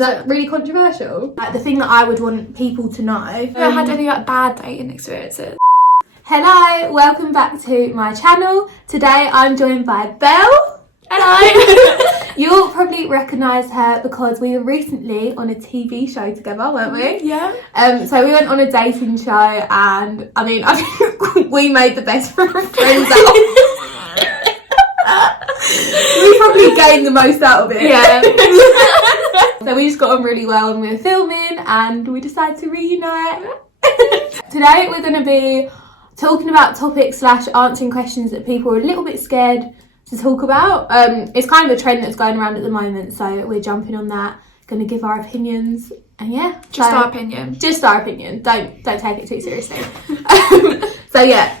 Was that really controversial? Like the thing that I would want people to know. Have you had any like bad dating experiences? Hello, welcome back to my channel. Today I'm joined by Belle. Hello. You'll probably recognise her because we were recently on a TV show together, weren't we? Yeah. So we went on a dating show, and I mean, I think we made the best friends out. We probably gained the most out of it. Yeah. So we just got on really well, and we were filming, and we decided to reunite. Today we're going to be talking about topics / answering questions that people are a little bit scared to talk about. It's kind of a trend that's going around at the moment, so we're jumping on that, going to give our opinions, and yeah, Just our opinion. Just our opinion. Don't take it too seriously. So yeah,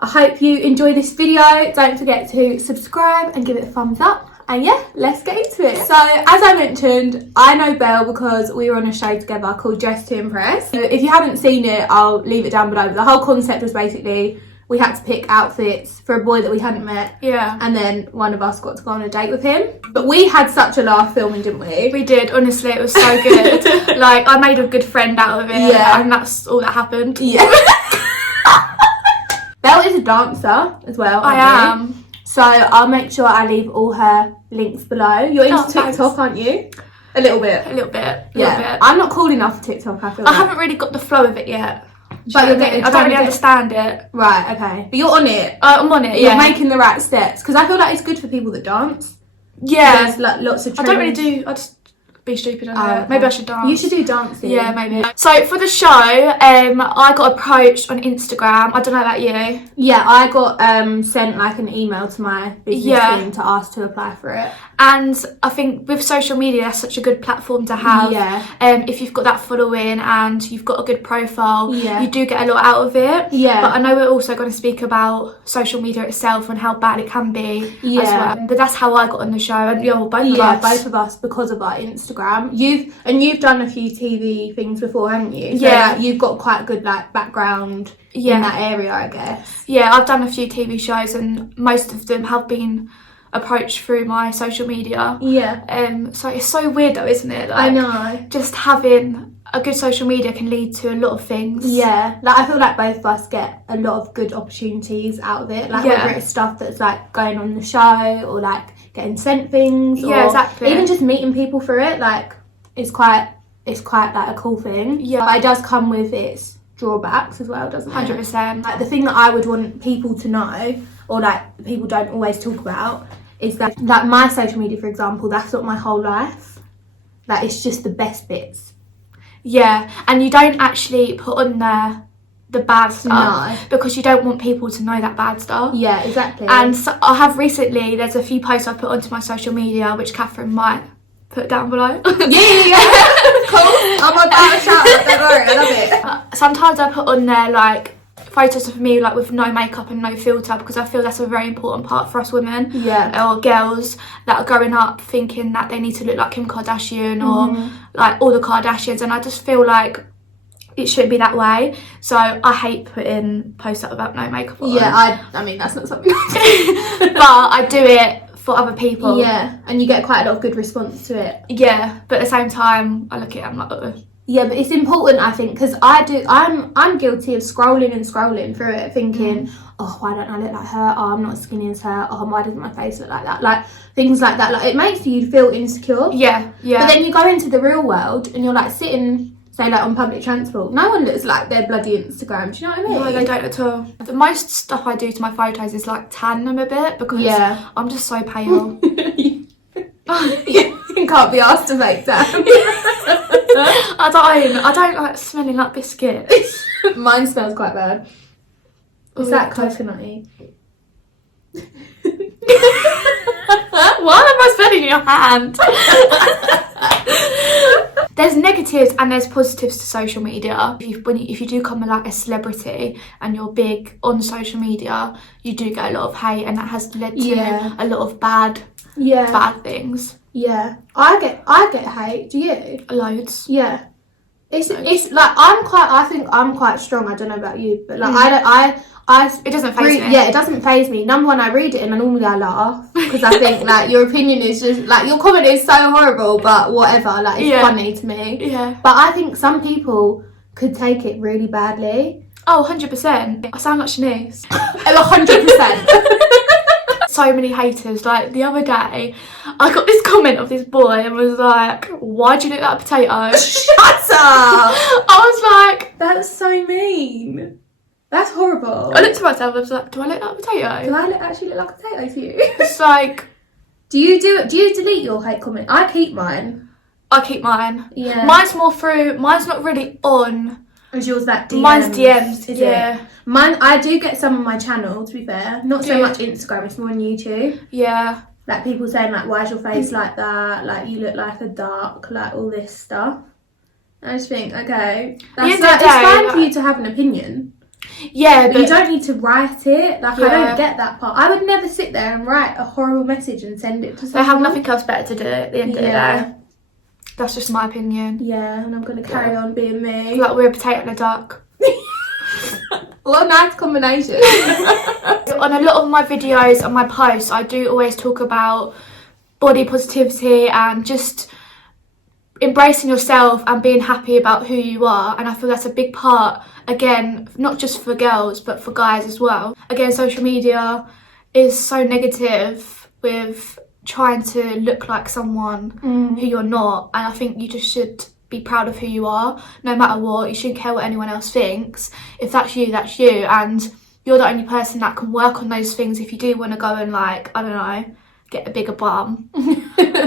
I hope you enjoy this video. Don't forget to subscribe and give it a thumbs up. And yeah, let's get into it. So as I mentioned, I know Belle because we were on a show together called Dress to Impress. So if you haven't seen it, I'll leave it down below. But the whole concept was basically we had to pick outfits for a boy that we hadn't met. Yeah. And then one of us got to go on a date with him. But we had such a laugh filming, didn't we? We did, honestly, it was so good. Like, I made a good friend out of it. Yeah. And that's all that happened. Yeah. Belle is a dancer as well. I aren't you? am. So I'll make sure I leave all her links below. You're into TikTok, thanks. aren't you? A little bit. A little bit. Yeah. I'm not cool enough for TikTok, I feel I like. haven't really got the flow of it yet. But you're getting, I don't really understand it. Right, okay. But you're on it. I'm on it, You're yeah. making the right steps. Because I feel like it's good for people that dance. Yeah. There's like lots of I don't really do, I just be stupid on it. Okay. Maybe I should dance. You should do dancing. Yeah, maybe. So for the show, I got approached on Instagram. I don't know about you. Yeah, I got sent like an email to my business team to ask to apply for it. And I think with social media, that's such a good platform to have. Yeah. If you've got that following and you've got a good profile, Yeah. you do get a lot out of it. Yeah. But I know we're also going to speak about social media itself and how bad it can be as Yeah. well. But that's how I got on the show, and both of us. Yeah, both of us because of our Instagram. You've done a few TV things before, haven't you? So, Yeah. like, you've got quite a good like background in that area, I guess. Yeah, I've done a few TV shows, and most of them have been approached through my social media. Yeah. So it's so weird though, isn't it? Like, I know. just having a good social media can lead to a lot of things. Yeah, like I feel like both of us get a lot of good opportunities out of it. Like whether it's stuff that's like going on the show or like getting sent things. Yeah, or exactly. Even just meeting people through it, like it's quite like a cool thing. Yeah. But it does come with its drawbacks as well, doesn't it? 100%. Like the thing that I would want people to know, or like people don't always talk about, is that like my social media, for example, that's not my whole life. Like it's just the best bits. Yeah, and you don't actually put on there the bad stuff. No. Because you don't want people to know that bad stuff. Yeah, exactly. And so I have recently, there's a few posts I've put onto my social media, which Katherine might put down below. Yeah. Cool. I'm about to shout out, don't worry, I love it. Sometimes I put on there like photos of me like with no makeup and no filter, because I feel that's a very important part for us women or girls that are growing up thinking that they need to look like Kim Kardashian or like all the Kardashians, and I just feel like it shouldn't be that way. So I hate putting posts up about no makeup on. Yeah, I mean that's not something but I do it for other people. Yeah, and you get quite a lot of good response to it. Yeah, but at the same time I look at it, I'm like, ugh. Yeah, but it's important, I think, because I'm guilty of scrolling through it thinking, oh, why don't I look like her? Oh, I'm not as skinny as her. Oh, why doesn't my face look like that? Like things like that. Like it makes you feel insecure. Yeah. But then you go into the real world and you're like sitting, say like on public transport. No one looks like their bloody Instagram. Do you know what I mean? No, they don't at all. The most stuff I do to my photos is like tan them a bit, because I'm just so pale. You can't be asked to make that. I don't like smelling like biscuits. Mine smells quite bad. Is that coconutty? Why am I smelling your hand? There's negatives and there's positives to social media. If you do come like a celebrity and you're big on social media, you do get a lot of hate, and that has led to a lot of bad things. Yeah, I get hate. Do you? Loads. Yeah. It's like I think I'm quite strong. I don't know about you, but like it doesn't faze me. Yeah, it doesn't faze me. Number one, I read it and normally I laugh because I think like your opinion is just like your comment is so horrible, but whatever, like it's funny to me. Yeah. But I think some people could take it really badly. Oh, 100%. I sound like Shanice. 100%. So many haters. Like the other day, I got this comment of this boy and was like, "Why do you look like a potato?" Shut up! I was like, that's so mean. That's horrible. I looked at myself and I was like, do I look like a potato? Do I actually look like a potato to you? It's like, do you delete your hate comment? I keep mine. I keep mine. Yeah. Mine's not really on. Is yours that DMs? Mine's DMs, is yeah. It? Mine, I do get some on my channel, to be fair. Not so much Instagram, it's more on YouTube. Yeah. Like people saying like, why is your face like that? Like you look like a duck, like all this stuff. I just think, okay, that's like, it's fine for you to have an opinion. Yeah, but you don't need to write it. Like I don't get that part. I would never sit there and write a horrible message and send it to someone. They have nothing else better to do at the end of the day. That's just my opinion. Yeah, and I'm going to carry on being me. Like we're a potato and a duck. What a nice combination. On a lot of my videos and my posts, I do always talk about body positivity and just embracing yourself and being happy about who you are. And I feel that's a big part, again, not just for girls, but for guys as well. Again, social media is so negative with trying to look like someone who you're not, and I think you just should be proud of who you are no matter what. You shouldn't care what anyone else thinks. If that's you, and you're the only person that can work on those things. If you do want to go and like, I don't know, get a bigger bum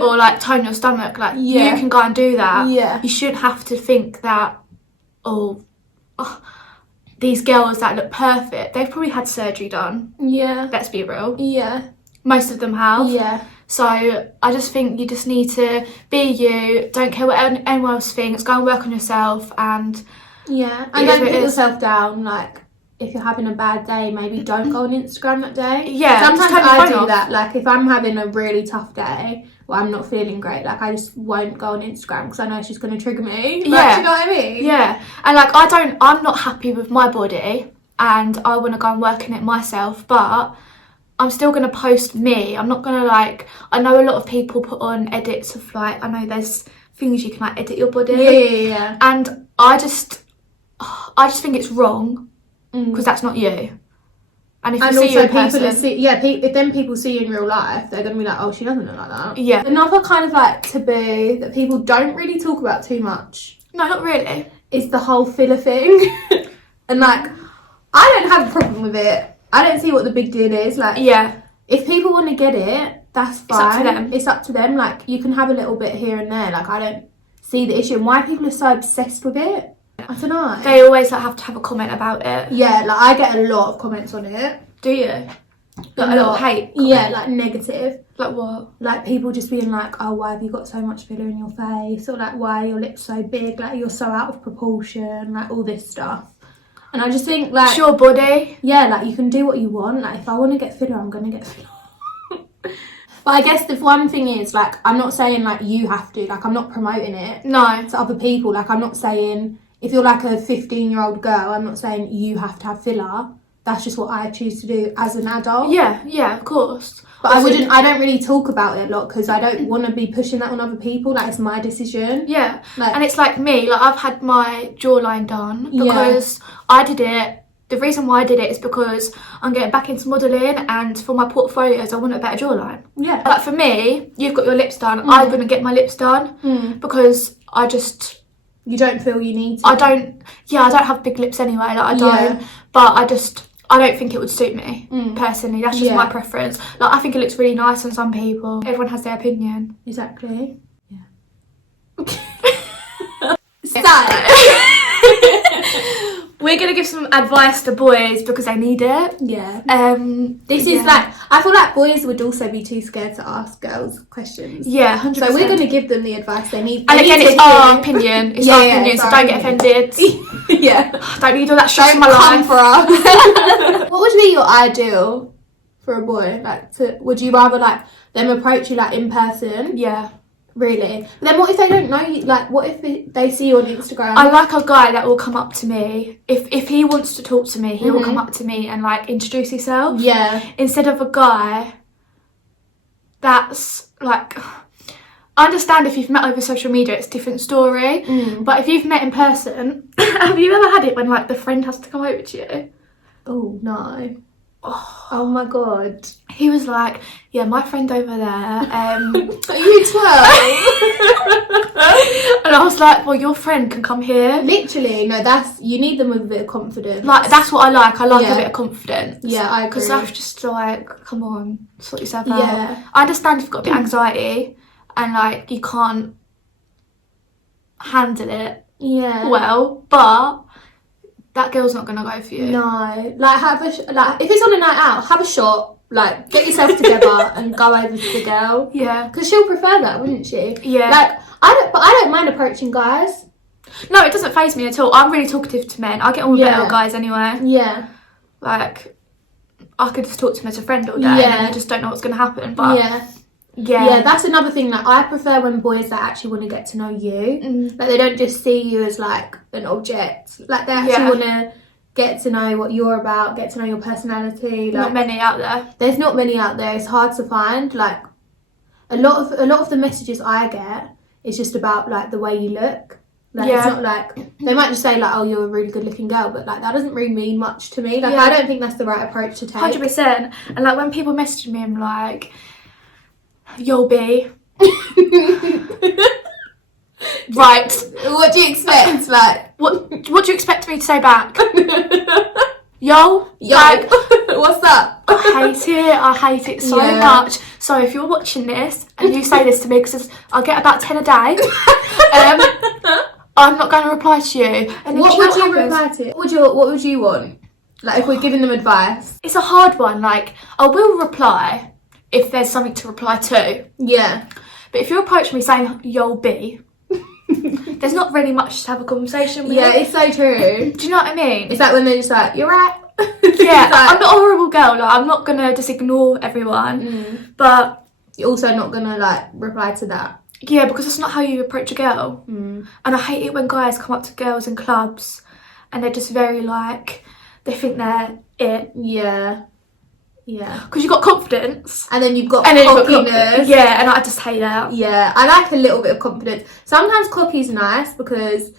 or like tone your stomach, like you can go and do that. You shouldn't have to think that oh these girls that look perfect, they've probably had surgery done. Let's be real. Most of them have. So I just think you just need to be you, don't care what anyone else thinks, go and work on yourself, and and don't put yourself down. Like if you're having a bad day, maybe don't go on Instagram that day. Sometimes I do that. Like if I'm having a really tough day or I'm not feeling great, like I just won't go on Instagram because I know it's just going to trigger me. Like, do you know what I mean? And like I'm not happy with my body and I want to go and work on it myself, but I'm still going to post me. I'm not going to like, I know a lot of people put on edits of like, I know there's things you can like edit your body. And I just think it's wrong because that's not you. And if you see you in person, if then people see you in real life, they're going to be like, oh, she doesn't look like that. Another kind of like taboo that people don't really talk about too much. No, not really. Is the whole filler thing. And like, I don't have a problem with it. I don't see what the big deal is. Like, if people want to get it, that's fine. It's up to them. Like, you can have a little bit here and there. Like, I don't see the issue. And why people are so obsessed with it, I don't know. They always like, have to have a comment about it. Yeah, like I get a lot of comments on it. Do you? Like a lot of hate? Yeah, like negative. Like what? Like people just being like, oh, why have you got so much filler in your face? Or like, why are your lips so big? Like, you're so out of proportion. Like, all this stuff. And I just think, like... It's your body. Yeah, like, you can do what you want. Like, if I want to get filler, I'm going to get filler. But I guess the one thing is, like, I'm not saying, like, you have to. Like, I'm not promoting it. No. To other people. Like, I'm not saying... If you're, like, a 15-year-old girl, I'm not saying you have to have filler. That's just what I choose to do as an adult. Yeah, of course. But I don't really talk about it a lot because I don't want to be pushing that on other people. Like, it's my decision. Yeah. Like, and it's like me, like, I've had my jawline done because I did it. The reason why I did it is because I'm getting back into modelling and for my portfolios, I want a better jawline. Yeah. Like, for me, you've got your lips done. I'm going to get my lips done because I just... You don't feel you need to? I don't have big lips anyway. Like, I don't. But I don't think it would suit me, personally. That's just my preference. Like, I think it looks really nice on some people. Everyone has their opinion. Exactly. Yeah. So, we're going to give some advice to boys because they need it. Yeah. This is like, I feel like boys would also be too scared to ask girls questions. Yeah, 100%. So we're going to give them the advice they need. And again, it's our opinion. It's our opinion, so don't get offended. Don't need all that shit in my life. For us. What would be your ideal for a boy? Like, would you rather like them approach you like in person? Yeah. Really? But then what if they don't know you? Like, what if they see you on Instagram? I like a guy that will come up to me. If he wants to talk to me, he will come up to me and like introduce himself. Yeah. Instead of a guy that's like... I understand if you've met over social media, it's a different story. But if you've met in person, have you ever had it when like the friend has to come over to you? Oh, no. Oh my God. He was like, yeah, my friend over there. Are you 12? And I was like, well, your friend can come here. Literally, no, you need them with a bit of confidence. Like, that's what I like. I like a bit of confidence. Yeah, I agree. Because that's just like, come on, sort yourself out. Yeah. I understand you've got a bit of anxiety and like you can't handle it well, but that girl's not gonna go for you. No, like if it's on a night out, have a shot, like get yourself together and go over to the girl. Yeah, because she'll prefer that, wouldn't she? Yeah. Like I don't mind approaching guys. No, it doesn't faze me at all. I'm really talkative to men. I get on with better guys anyway. Yeah. Like I could just talk to him as a friend all day. And then you just don't know what's gonna happen. But yeah, that's another thing. Like I prefer when boys that actually want to get to know you. Like they don't just see you as like an object. Like they actually want to get to know what you're about, get to know your personality. Like, not many out there. There's not many out there. It's hard to find. Like a lot of the messages I get is just about like the way you look. Like it's not like they might just say like, oh, you're a really good looking girl, but like that doesn't really mean much to me. Like I don't think that's the right approach to take. 100%. And like when people message me, I'm like, you'll be right. What do you expect? Like what do you expect me to say back? Yo, like, what's up? I hate it so much. So if you're watching this and you say this to me, because I'll get about 10 a day, I'm not going to reply to you. And what would you reply to? What would you want? Like if we're giving them advice? It's a hard one. Like I will reply if there's something to reply to. Yeah. But if you approach me saying you'll be, there's not really much to have a conversation with. Yeah, it's so true. Do you know what I mean? It's like when they're just like, you're right. Yeah, like, I'm not a horrible girl. Like I'm not gonna just ignore everyone. But you're also not gonna like reply to that. Yeah, because that's not how you approach a girl. And I hate it when guys come up to girls in clubs and they're just very like, they think they're it. Yeah. Yeah. Because you've got confidence. And then you've got cockiness. Yeah, and I just hate that. Yeah, I like a little bit of confidence. Sometimes cocky's nice because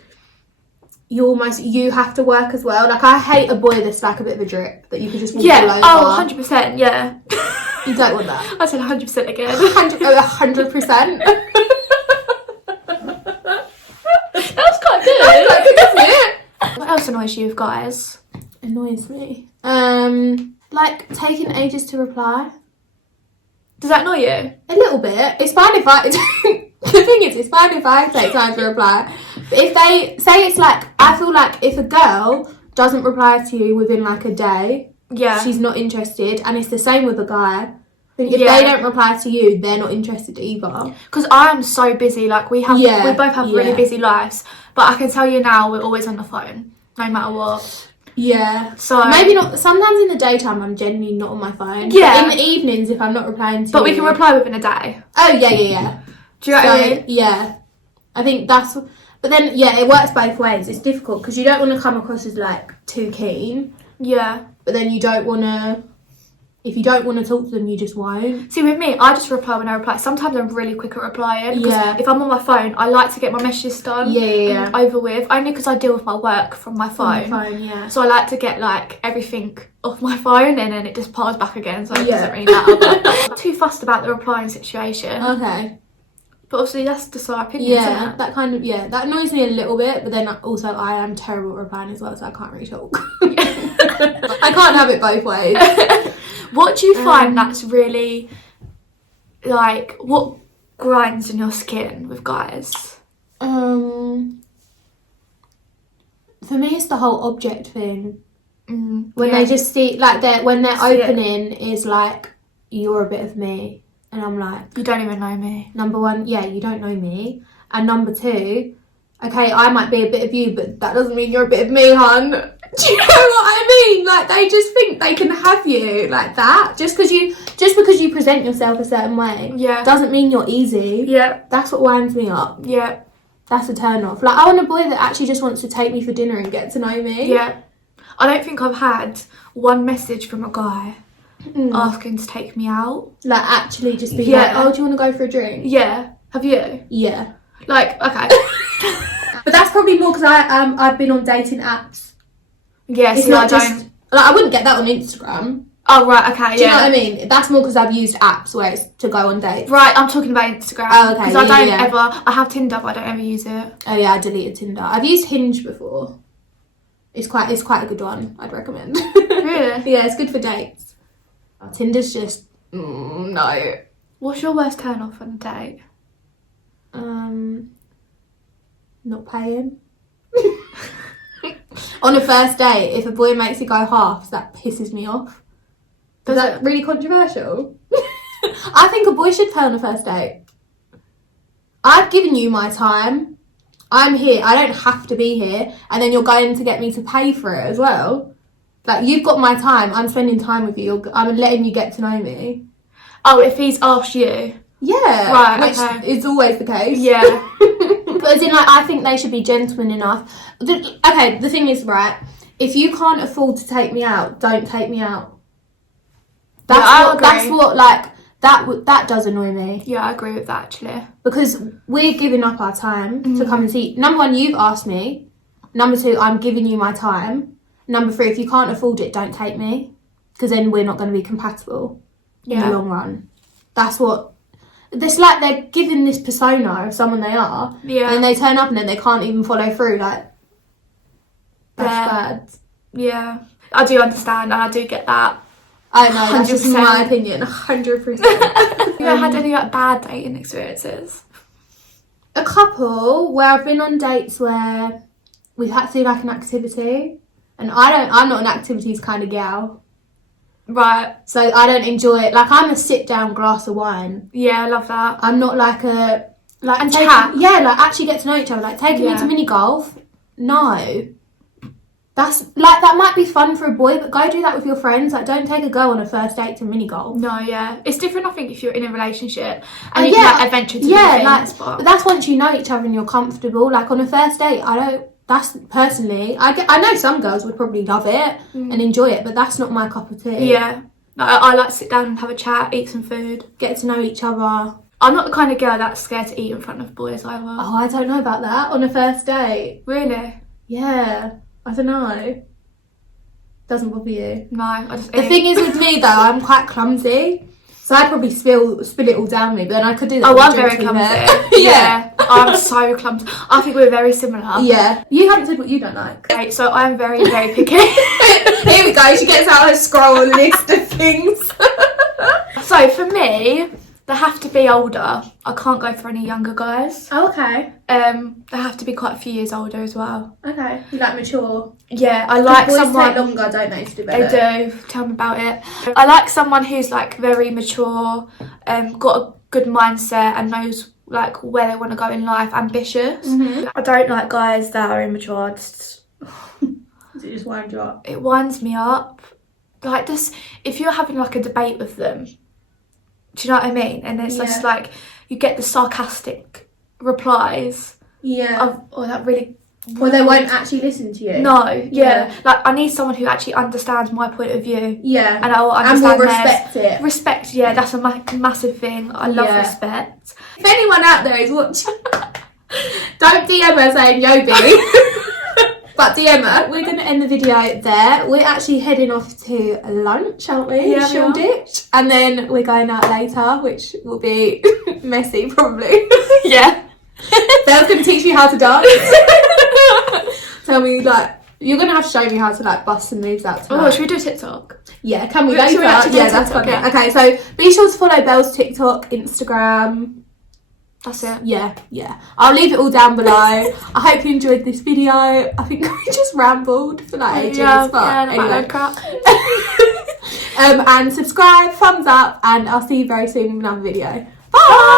you have to work as well. Like I hate a boy that's like a bit of a drip that you can just walk all over. Oh, 100%, yeah. You don't want that. I said 100% again. 100%. That was quite good. That was quite good, isn't it? What else annoys you with guys? Annoys me. Like taking ages to reply. Does that annoy you? A little bit. It's fine if I... The thing is, it's fine if I take time to reply. But if they say it's like... I feel like if a girl doesn't reply to you within like a day, she's not interested. And it's the same with a guy. If they don't reply to you, they're not interested either. Because I'm so busy. Like we both have really busy lives. But I can tell you now, we're always on the phone, no matter what. Yeah. So maybe not. Sometimes in the daytime, I'm genuinely not on my phone. Yeah. But in the evenings, if I'm not replying to But we can reply within a day. Oh yeah. Do you know what I mean? Yeah. I think that's. But then it works both ways. It's difficult because you don't want to come across as like too keen. Yeah. But then you don't want to. If you don't want to talk to them, you just won't. See, with me, I just reply when I reply. Sometimes I'm really quick at replying. Yeah. If I'm on my phone, I like to get my messages done. Yeah. Over with. Only because I deal with my work from my phone. So I like to get like everything off my phone and then it just piles back again. So it doesn't really matter. But I'm too fussed about the replying situation. Okay. But obviously that's just our opinion. Yeah, that kind of that annoys me a little bit. But then also I am terrible at replying as well, so I can't really talk. I can't have it both ways. What do you find that's really, like, what grinds in your skin with guys? For me, it's the whole object thing. When they just see, like, when their opening is like, you're a bit of me. And I'm like... You don't even know me. Number one, you don't know me. And number two... Okay, I might be a bit of you, but that doesn't mean you're a bit of me, hon. Do you know what I mean? Like, they just think they can have you like that. Just because you present yourself a certain way. Yeah. Doesn't mean you're easy. Yeah. That's what winds me up. Yeah. That's a turn off. Like, I want a boy that actually just wants to take me for dinner and get to know me. Yeah. I don't think I've had one message from a guy asking to take me out. Like, actually just be like, oh, do you want to go for a drink? Yeah. Have you? Yeah. Like, okay. But that's probably more because I've been on dating apps. Yeah, it's not just... Like, I wouldn't get that on Instagram. Oh, right, okay, Do you know what I mean? That's more because I've used apps where it's to go on dates. Right, I'm talking about Instagram. Oh, okay. Because I don't ever... I have Tinder, but I don't ever use it. Oh, yeah, I deleted Tinder. I've used Hinge before. It's quite a good one. I'd recommend. Really? Yeah, it's good for dates. Tinder's just... no. What's your worst turn off on a date? Not paying. On a first date, if a boy makes you go halves, that pisses me off. Is that really controversial? I think a boy should pay on a first date. I've given you my time. I'm here. I don't have to be here. And then you're going to get me to pay for it as well. Like, you've got my time. I'm spending time with you. I'm letting you get to know me. Oh, if he's asked you? Yeah. Right, which is always the case. Yeah. But as in, like, I think they should be gentlemen enough. The thing is, right, if you can't afford to take me out, don't take me out. That's what, like, that does annoy me. Yeah, I agree with that, actually. Because we're giving up our time to come and see. Number one, you've asked me. Number two, I'm giving you my time. Number three, if you can't afford it, don't take me. Because then we're not going to be compatible in the long run. That's what... It's like they're giving this persona of someone they are. Yeah. And they turn up and then they can't even follow through. Like, that's bad. Yeah. I do understand and I do get that. I know, that's just my opinion. 100%. Have you ever had any like bad dating experiences? A couple where I've been on dates where we've had to do like an activity. And I'm not an activities kind of gal. Right. So I don't enjoy it. Like, I'm a sit down glass of wine. Yeah, I love that. I'm not like a... Like, and chat. Yeah, like actually get to know each other. Like, taking me to mini golf. No. That's, like, that might be fun for a boy, but go do that with your friends. Like, don't take a girl on a first date to mini golf. No, yeah. It's different, I think, if you're in a relationship and you can like, adventure to do things. But that's once you know each other and you're comfortable. Like, on a first date, that's personally, I know some girls would probably love it and enjoy it, but that's not my cup of tea. Yeah. I like to sit down and have a chat, eat some food. Get to know each other. I'm not the kind of girl that's scared to eat in front of boys either. Oh, I don't know about that. On a first date. Really? Yeah. I don't know. Doesn't bother you? No, I just The thing is with me though, I'm quite clumsy. So I'd probably spill it all down me, but then I could do that. Oh, I'm very clumsy. Yeah. I'm so clumsy. I think we're very similar. Yeah. You haven't said what you don't like. Okay, so I'm very, very picky. Here we go, she gets out her scroll list of things. So for me, they have to be older. I can't go for any younger guys. Oh, okay. They have to be quite a few years older as well. Okay. You like mature? Yeah, I like boys someone... take longer, don't they, to develop? They do. Tell me about it. I like someone who's like very mature, got a good mindset and knows like where they want to go in life, ambitious. I don't like guys that are immature. Does it just wind you up? It winds me up. Like, just if you're having like a debate with them, do you know what I mean? And it's just like you get the sarcastic replies. Yeah. That really... Or they won't actually listen to you. No, yeah. Like, I need someone who actually understands my point of view. Yeah. And I'll understand and will respect it. Respect, yeah, that's a massive thing. I love respect. If anyone out there is watching, don't DM her saying yo B. But DM her. We're going to end the video there. We're actually heading off to lunch, aren't we? Yeah, Shoreditch. And then we're going out later, which will be messy, probably. Yeah. Belle's going to teach me how to dance. Tell me, like, you're going to have to show me how to, like, bust some moves out tonight. Oh, should we do a TikTok? Yeah, can we later? Yeah, that's funny. Yeah. Okay, so be sure to follow Belle's TikTok, Instagram. That's it. Yeah. I'll leave it all down below. I hope you enjoyed this video. I think we just rambled for like ages. But anyway. And subscribe, thumbs up, and I'll see you very soon in another video. Bye!